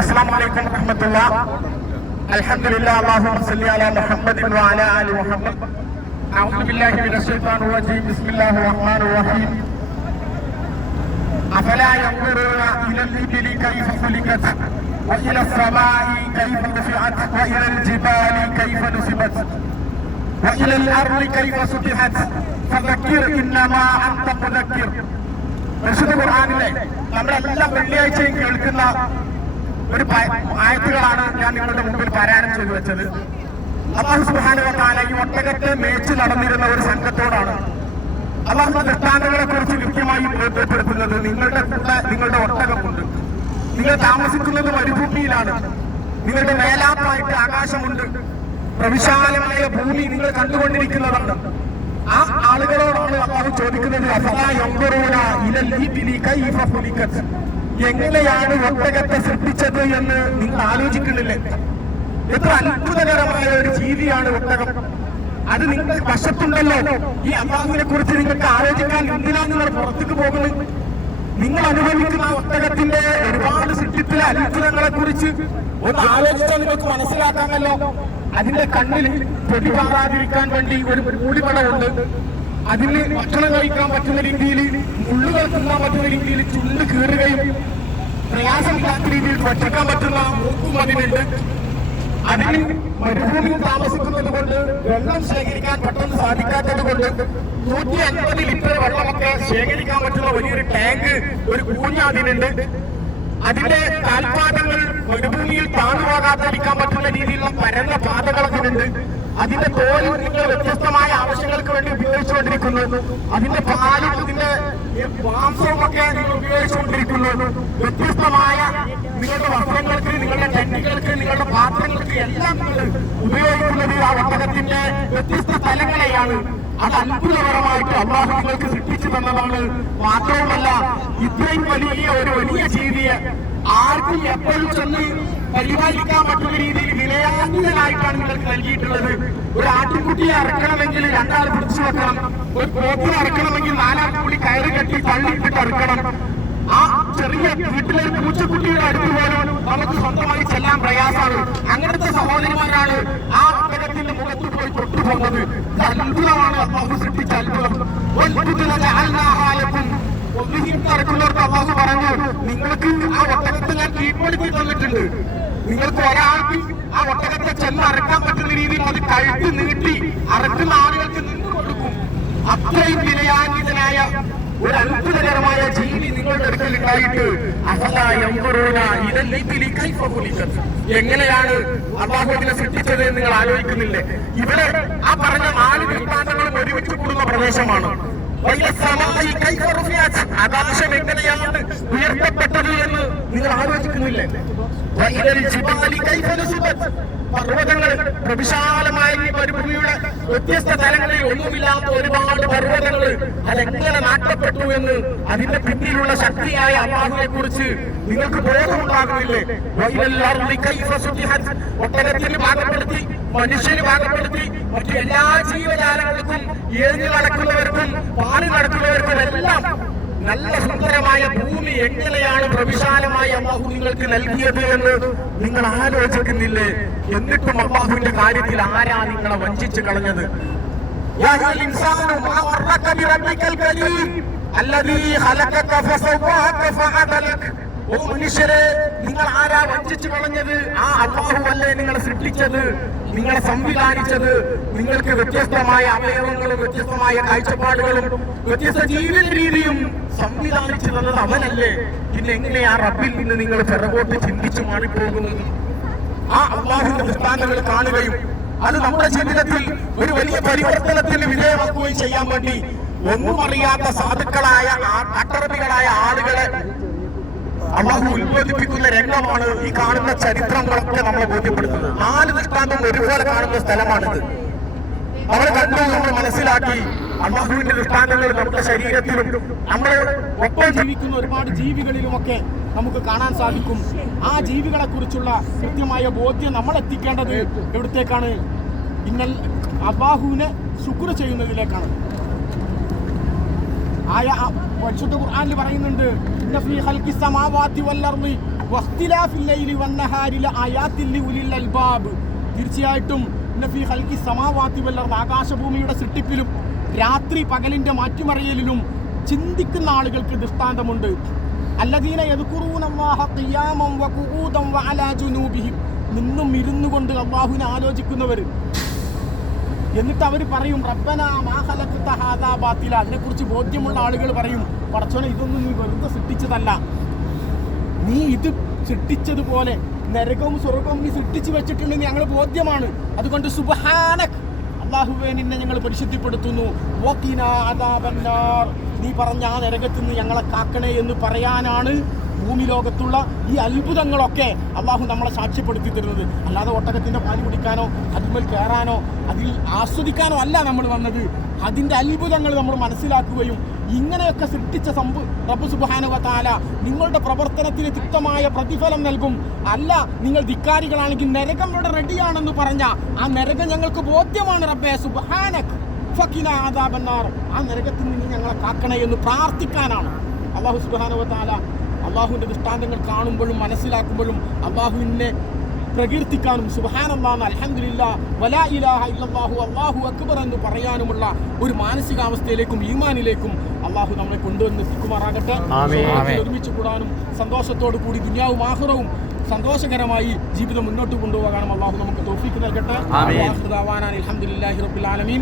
السلام عليكم ورحمة الله الحمد لله اللهم صل على محمد وعلى آل محمد أعوذ بالله من الشيطان الرجيم بسم الله الرحمن الرحيم أفلا ينظرون إلى الإبل كيف خلقت وإلى السماء كيف رفعت وإلى الجبال كيف نصبت وإلى الأرض كيف سطحت فذكر إنما أنت مذكر പരിശുദ്ധ ഖുർആാനിലെ നമ്മളെല്ലാം വെള്ളിയാഴ്ചയും കേൾക്കുന്ന ഒരു ആയത്തുകളാണ് ഞാൻ നിങ്ങളുടെ മുമ്പിൽ പാരായണം ചെയ്തു വെച്ചത്. അള്ളാഹു സുഹാനുവത്താല ഈ ഒട്ടകത്തെ മേച്ച് നടന്നിരുന്ന ഒരു സംഘത്തോടാണ്. അള്ളാഹു ദൃഷ്ടാന്തങ്ങളെ കുറിച്ച് കൃത്യമായി ബോധ്യപ്പെടുത്തുന്നത് നിങ്ങളുടെ കൂടെ നിങ്ങളുടെ ഒട്ടകമുണ്ട്. നിങ്ങൾ താമസിക്കുന്നത് മരുഭൂമിയിലാണ്. നിങ്ങളുടെ മേലാപ്പായിട്ട് ആകാശമുണ്ട്. പ്രവിശാലമായ ഭൂമി നിങ്ങൾ കണ്ടുകൊണ്ടിരിക്കുന്നതാണ്. ആ ആളുകളോടാണ് അള്ളാഹു ചോദിക്കുന്നത് എങ്ങനെയാണ് ഒട്ടകത്തെ സൃഷ്ടിച്ചത് എന്ന് നിങ്ങൾ ആലോചിക്കുന്നില്ലേ. എത്ര അത്ഭുതകരമായ ഒരു ജീവിയാണ് ഒട്ടകം. അത് നിങ്ങൾ വശത്തുണ്ടല്ലോ. ഈ അള്ളാഹുവിനെ കുറിച്ച് നിങ്ങൾക്ക് ആലോചിക്കാൻ എന്തിനാണ് നിങ്ങൾ പുറത്തേക്ക് പോകുന്നത്? നിങ്ങൾ അനുഭവിക്കുന്ന ഒട്ടകത്തിന്റെ ഒരുപാട് സൃഷ്ടിപ്പിലെ അത്ഭുതങ്ങളെ കുറിച്ച് ഒന്ന് ആലോചിച്ചാൽ നിങ്ങൾക്ക് മനസ്സിലാക്കാമല്ലോ. അതിന്റെ കണ്ണിൽ പൊടി വേണ്ടി ഒരു മൂടിപടമുണ്ട് അതിന് ഭക്ഷണം കഴിക്കാൻ പറ്റുന്ന രീതിയിൽ മുള്ളുകൾ തിന്നാൻ പറ്റുന്ന രീതിയിൽ ചുണ്ട് കീറുകയും പ്രയാസമില്ലാത്ത രീതിയിൽ ഭക്ഷിക്കാൻ പറ്റുന്ന മൂക്കും അതിനുണ്ട്. അതിൽ മരുഭൂമിയിൽ താമസിക്കുന്നത് കൊണ്ട് വെള്ളം ശേഖരിക്കാൻ പെട്ടെന്ന് സാധിക്കാത്തത് കൊണ്ട് നൂറ്റി അൻപത് ലിറ്റർ വെള്ളമൊക്കെ ശേഖരിക്കാൻ പറ്റുന്ന വലിയൊരു ടാങ്ക് ഒരു കൂഞ്ഞ അതിനുണ്ട്. അതിന്റെ കാൽപാദങ്ങൾ മരുഭൂമിയിൽ താണുപോകാതിരിക്കാൻ പറ്റുന്ന രീതിയിലുള്ള പരന്ന പാതകൾ അതിനുണ്ട്. അതിന്റെ തോൽ നിങ്ങൾ വ്യത്യസ്തമായ ആവശ്യങ്ങൾക്ക് വേണ്ടി ഉപയോഗിച്ചുകൊണ്ടിരിക്കുന്നു അതിന്റെ പാലും അതിന്റെ മാംസവും ഒക്കെ നിങ്ങൾ ഉപയോഗിച്ചുകൊണ്ടിരിക്കുന്നു. വ്യത്യസ്തമായ നിങ്ങളുടെ വസ്ത്രങ്ങൾക്ക് നിങ്ങളുടെ ചട്ടികൾക്ക് നിങ്ങളുടെ പാത്രങ്ങൾക്ക് എല്ലാം നിങ്ങൾ ഉപയോഗിക്കുന്നത് ആ ഒട്ടകത്തിന്റെ വ്യത്യസ്ത സ്ഥലങ്ങളെയാണ്. അത് അത്ഭുതകരമായിട്ട് അള്ളാഹു നിങ്ങൾക്ക് സൃഷ്ടിച്ചു തന്നതാണ്. മാത്രവുമല്ല ഇത്രയും വലിയ ഒരു വലിയ ജീവിയെ ആർക്കും എപ്പോഴും ചെന്ന് പരിപാലിക്കാൻ പറ്റുന്ന രീതിയിൽ നൽകിയിട്ടുള്ളത്. ഒരു ആട്ടിൻകുട്ടിയെ അറക്കണമെങ്കിൽ രണ്ടാൾ പിടിച്ചു വെക്കണം. ഒരു പോത്തിനെ അറക്കണമെങ്കിൽ നാലാം കൂടി കയറി കെട്ടി തള്ളിയിട്ടിട്ട് അറക്കണം. ആ ചെറിയ വീട്ടിലെ ഒരു പൂച്ചക്കുട്ടിയുടെ അടുത്ത് പോലും നമുക്ക് സ്വന്തമായി ചെല്ലാൻ പ്രയാസമാണ്. അങ്ങനത്തെ സഹോദരിമാരാണ് ആ അദ്ദേഹത്തിന്റെ മുഖത്ത് പോയി തൊട്ടുപോകുന്നത്. അത്ഭുതമാണ് അള്ളാഹു സൃഷ്ടിച്ച അത്ഭുതം. ഒന്നിനും നടക്കുന്നവർക്ക് അള്ളാഹു പറഞ്ഞു നിങ്ങൾക്ക് ആ ഒട്ടകത്തെ കീഴ്പ്പെടുത്തി തന്നിട്ടുണ്ട് നിങ്ങൾക്ക് ഒരാൾക്ക് ആ ഒട്ടകത്തെ ചെന്ന് അറക്കാൻ പറ്റുന്ന രീതിയിൽ അത് കഴുത്ത് നീട്ടി അറക്കുന്ന ആളുകൾക്ക് നിന്ന് കൊടുക്കും അത്രയും വിലയാന്വിതനായ ഒരു അത്ഭുതകരമായ ജീവി നിങ്ങളുടെ അടുക്കൽ ഉണ്ടായിട്ട്. എങ്ങനെയാണ് അള്ളാഹുവിനെ സൃഷ്ടിച്ചത് എന്ന് നിങ്ങൾ ആലോചിക്കുന്നില്ലേ ഇവിടെ ആ പറഞ്ഞ നാല് ദൃഷ്ടാന്തങ്ങളും ഒരുമിച്ച് കൂടുന്ന പ്രദേശമാണ്. ആകാശം എങ്ങനെയാണ് ഉയർത്തപ്പെട്ടത് എന്ന് നിങ്ങൾ ആലോചിക്കുന്നില്ലേ. പർവതങ്ങൾ പ്രവിശാലമായ മരുഭൂമിയുടെ വ്യത്യസ്ത തലങ്ങളിൽ ഒന്നുമില്ലാത്ത ഒരുപാട് പർവതങ്ങൾ അതെങ്ങനെ നാട്ടപ്പെട്ടു എന്ന് അതിന്റെ പിന്നിലുള്ള ശക്തിയായ അള്ളാഹുവിനെ കുറിച്ച് നിങ്ങൾക്ക് ബോധമുണ്ടാകുന്നില്ലേ. ഒട്ടകത്തിന് ഭാഗപ്പെടുത്തി മനുഷ്യന് ഭാഗപ്പെടുത്തി മറ്റു എല്ലാ ജീവജാലങ്ങൾക്കും എഴുതി നടക്കുന്നവർക്കും പാൽ നടക്കുന്നവർക്കും എല്ലാം നല്ല സുന്ദരമായ ഭൂമി എങ്ങനെയാണ് പ്രവിശാലമായി അമ്മാഹു നിങ്ങൾക്ക് നൽകിയത് എന്ന് നിങ്ങൾ ആലോചിക്കുന്നില്ലേ? എന്നിട്ടും അമ്മാഹുവിന്റെ കാര്യത്തിൽ ആരാ നിങ്ങളെ വഞ്ചിച്ചു കളഞ്ഞത്? ഓ മനുഷ്യരെ നിങ്ങൾ ആരാ വഞ്ചിച്ചു കളഞ്ഞത്? ആ അള്ളാഹു അല്ലേ നിങ്ങളെ സൃഷ്ടിച്ചത്? നിങ്ങളെ സംവിധാനിച്ചത്? നിങ്ങൾക്ക് വ്യത്യസ്തമായ അവയവങ്ങളും വ്യത്യസ്തമായ കാഴ്ചപ്പാടുകളും വ്യത്യസ്ത ജീവിത രീതിയും സംവിധാനിച്ചു തന്നത് അവനല്ലേ. പിന്നെ എങ്ങനെയാ റബ്ബിൽ നിന്ന് നിങ്ങൾ പിറകോട്ട് ചിന്തിച്ചു മാറിപ്പോകുന്നത്? ആ അള്ളാഹിന്റെ ദൃഷ്ടാന്തങ്ങൾ കാണുകയും അത് നമ്മുടെ ജീവിതത്തിൽ ഒരു വലിയ പരിവർത്തനത്തിന് വിധേയമാക്കുകയും ചെയ്യാൻ വേണ്ടി ഒന്നും അറിയാത്ത സാധുക്കളായ ആ- അട്ടറബികളായ ആളുകളെ അള്ളാഹു ഉത്ബോധിപ്പിക്കുന്ന രംഗമാണ് ഈ കാണുന്ന ചരിത്രങ്ങളൊക്കെ നമ്മളെ ബോധ്യപ്പെടുത്തുന്നത്. നാല് ദൃഷ്ടാന്തം ഒരുപോലെ കാണുന്ന സ്ഥലമാണിത്. അവരെ കണ്ടു നമ്മൾ മനസ്സിലാക്കി. അള്ളാഹുവിന്റെ ദൃഷ്ടാന്തങ്ങൾ നമ്മുടെ ശരീരത്തിലും നമ്മൾ ഒപ്പം ജീവിക്കുന്ന ഒരുപാട് ജീവികളിലുമൊക്കെ നമുക്ക് കാണാൻ സാധിക്കും. ആ ജീവികളെ കുറിച്ചുള്ള കൃത്യമായ ബോധ്യം നമ്മൾ എത്തിക്കേണ്ടത് എവിടത്തേക്കാണ്? ഇന്നൽ അബാഹുവിനെ ശുക്ർ ചെയ്യുന്നതിലേക്കാണ്. ആയ പരിശുദ്ധ ഖുർആനിൽ പറയുന്നുണ്ട് ഇന്ന ഫീ വൽ ലൈലി അൽബാബ്. തീർച്ചയായിട്ടും ഇന്ന ഹൽക്കി ഖൽഖി സമാവാതി വൽ അർദ് ആകാശഭൂമിയുടെ സൃഷ്ടിപ്പിലും രാത്രി പകലിന്റെ മാറ്റിമറിയലിലും ചിന്തിക്കുന്ന ആളുകൾക്ക് ദൃഷ്ടാന്തമുണ്ട്. അല്ലദീന എതുക്കുറൂനം നിന്നും ഇരുന്നു കൊണ്ട് അള്ളാഹുവിനെ ആലോചിക്കുന്നവർ. എന്നിട്ട് അവർ പറയും റബ്ബന മാ ഖലഖ്ത ഹാദാ അതിനെക്കുറിച്ച് ബോധ്യമുള്ള ആളുകൾ പറയും പടച്ചോനെ ഇതൊന്നും നീ വെറുതെ സൃഷ്ടിച്ചതല്ല. നീ ഇത് സൃഷ്ടിച്ചതുപോലെ നരകവും സ്വർഗവും നീ സൃഷ്ടിച്ചു വെച്ചിട്ടുണ്ടെന്ന് ഞങ്ങൾ ബോധ്യമാണ്. അതുകൊണ്ട് സുബഹാനക്. അള്ളാഹുവേ നിന്നെ ഞങ്ങൾ പരിശുദ്ധിപ്പെടുത്തുന്നു. നീ പറഞ്ഞ ആ നരകത്തിൽ നിന്ന് ഞങ്ങളെ കാക്കണേ എന്ന് പറയാനാണ് ഭൂമി ലോകത്തുള്ള ഈ അത്ഭുതങ്ങളൊക്കെ അള്ളാഹു നമ്മളെ സാക്ഷ്യപ്പെടുത്തി തരുന്നത് അല്ലാതെ ഒട്ടകത്തിന്റെ പാൽ കുടിക്കാനോ അതിന്മേൽ കയറാനോ അതിൽ ആസ്വദിക്കാനോ അല്ല നമ്മൾ വന്നത്. അതിന്റെ അത്ഭുതങ്ങൾ നമ്മൾ മനസ്സിലാക്കുകയും ഇങ്ങനെയൊക്കെ സൃഷ്ടിച്ച സംഭവ റബ്ബ് സുബാനുവത്താല നിങ്ങളുടെ പ്രവർത്തനത്തിന് തിക്തമായ പ്രതിഫലം നൽകും. അല്ല നിങ്ങൾ ധിക്കാരികളാണെങ്കിൽ നരകം ഇവിടെ റെഡിയാണെന്ന് പറഞ്ഞ ആ നരകം ഞങ്ങൾക്ക് ബോധ്യമാണ് റബ്ബേ. സുബാനക് ഫക്കിന ആദാബന്നാർ ആ നരകത്തിൽ നിന്ന് ഞങ്ങളെ കാക്കണേ എന്ന് പ്രാർത്ഥിക്കാനാണ്. അള്ളാഹു സുബാനുവത്താല അള്ളാഹുവിന്റെ ദൃഷ്ടാന്തങ്ങൾ കാണുമ്പോഴും മനസ്സിലാക്കുമ്പോഴും അള്ളാഹുവിനെ പ്രകീർത്തിക്കാനും സുബഹാനല്ലാന്ന് അലഹമില്ല വലാ ഇലാഹ ഇല്ലാഹു അള്ളാഹു അക്ബർ എന്ന് പറയാനുമുള്ള ഒരു മാനസികാവസ്ഥയിലേക്കും ഈമാനിലേക്കും അള്ളാഹു നമ്മളെ കൊണ്ടുവന്ന് എത്തിക്കുമാറാകട്ടെ. ഒരുമിച്ച് കൂടാനും സന്തോഷത്തോടു കൂടി ദുനിയാവും ആഹുറവും സന്തോഷകരമായി ജീവിതം മുന്നോട്ട് കൊണ്ടുപോകാനും അള്ളാഹു നമുക്ക് തോഫിക്ക് നൽകട്ടെ. ആമീൻ. വാഹിദ് ദഅവാനാ അൽഹംദുലില്ലാഹി റബ്ബിൽ ആലമീൻ.